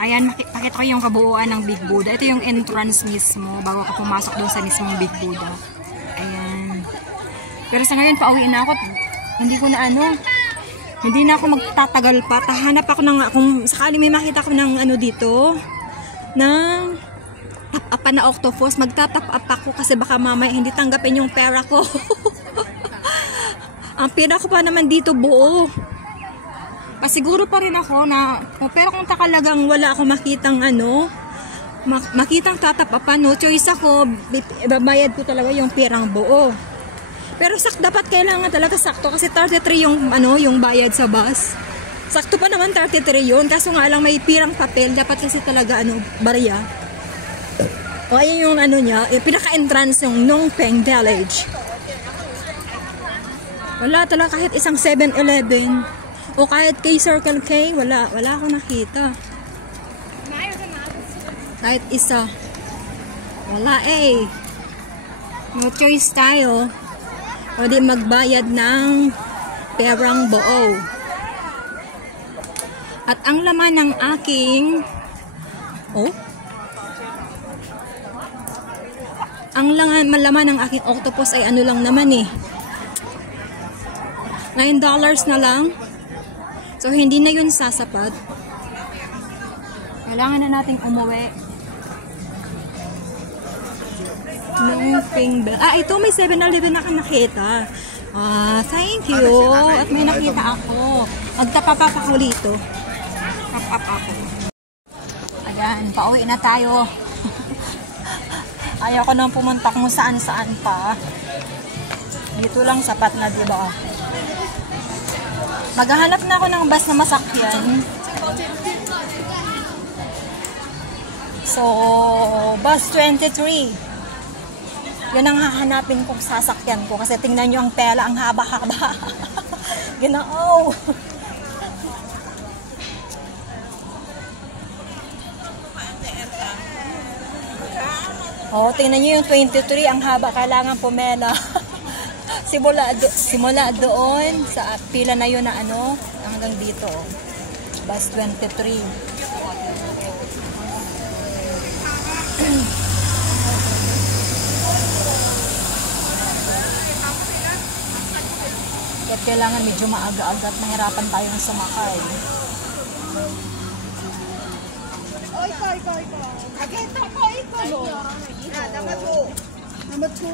Ayan, pakita ko yung kabuuan ng Big Buddha. Ito yung entrance mismo, bago ka pumasok doon sa mismong Big Buddha. Ayan. Pero sa ngayon, pauwi na ako. Hindi na ako magtatagal pa. Tahanap ako ng, kung sakali may makita ko ng dito, ng tap-upan na octopus, magtatap-up ako kasi baka mamaya hindi tanggapin yung pera ko. Ang pera ko pa naman dito buo. Pasiguro pa rin ako na, pero kung takalagang wala ako makitang makitang tatap-upan, no choice ako, ibabayad ko talaga yung perang buo. Pero dapat kailangan talaga sakto kasi 33 yung bayad sa bus. Sakto pa naman 33 yun, kaso nga lang may pirang papel, dapat kasi talaga barya. O ayun yung niya, pinaka-entrance yung Nong Peng Village. Wala talaga kahit isang 7-Eleven o kahit kay Circle K, wala akong nakita. Kahit isa. Wala no choice tayo. O di magbayad ng perang buo. At ang laman ng aking laman ng aking octopus ay lang naman $9 na lang. So hindi na yun sasapat. Kailangan na nating umuwi. Ito may 7-Eleven na nakita. Thank you. At may nakita ako. Magtapapap ako dito. Tap-up ako. Ayan, pauwi na tayo. Ayaw ko nang pumunta kung saan-saan pa. Dito lang sapat na, diba? Maghahanap na ako ng bus na masakyan. So, bus 23. Yun ang hahanapin kong sasakyan ko. Kasi tingnan nyo ang pela, ang haba-haba. Ginoo. Tingnan nyo yung 23, ang haba. Kailangan pumela. Simula doon sa pila na yun na hanggang dito. Bus 23. Kaya kailangan medyo maaga-aga at mahirapan tayong sumakay. Number 2.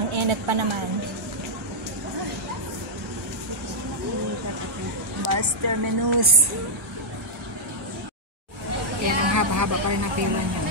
Ang init pa naman. Bus terminus. Yan, ang haba-haba pa rin ang pila niya.